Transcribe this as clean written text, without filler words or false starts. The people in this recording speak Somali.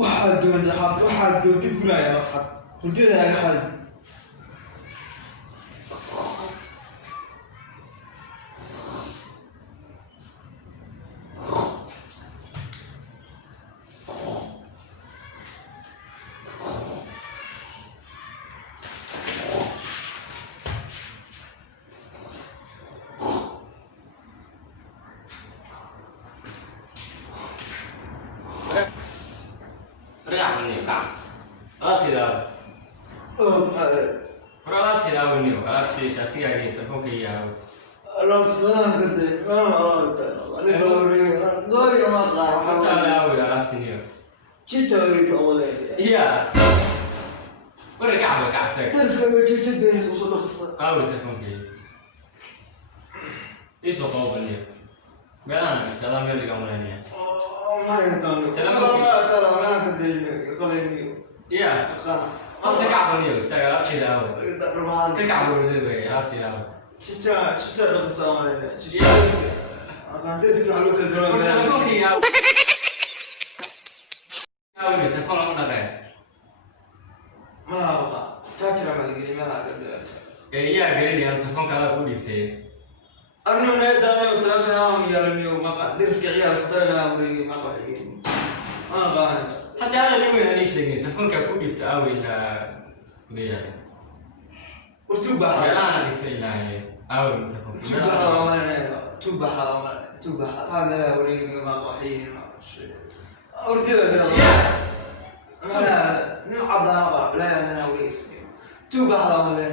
واحد دون زحاب واحد دون تقول يا واحد قلت له يا حد Real ni tak. Kalau tidak, kalau tidak ni, kalau tidak saya tiada ni, tak mungkin ya. الله سبحانه وتعالى ما أنا دوري دوري ما قال حتى لا ولا تنيا. شو توري أولا Iya. Mereka apa kasih? درس كم شو درس وصل خص Tahu tak mungkin. Isu kau beli. Benar, dalam kali kamu nanya. ما يهتم ترى ما كنت قليل Iya. Apa cakap apa ni? Saya tidak tahu. tak berbahan Cakap apa tu? Saya tidak tahu. Cica dah kesal mana? Cica akan tes kalau terjadi. Telepon kia. Tahu ni, telepon orang mana? Mana apa? Cakap lagi ni mana ada? Iya, gini dia telepon kalau aku dite. Arno nak dah ni telah nama yang ni maka deres kaya khtar nama beri maka ini. Kan? Hatta ada ni mana ni segi telepon kalau aku dite awal dia. Urtubah. Ya lah ni selai. Awal telepon. Tubah mana? Tubah mana? Tubah. Hada beri maka ini. Urtubah. Mana? Ni abang apa? Lah mana beri. Tubah mana?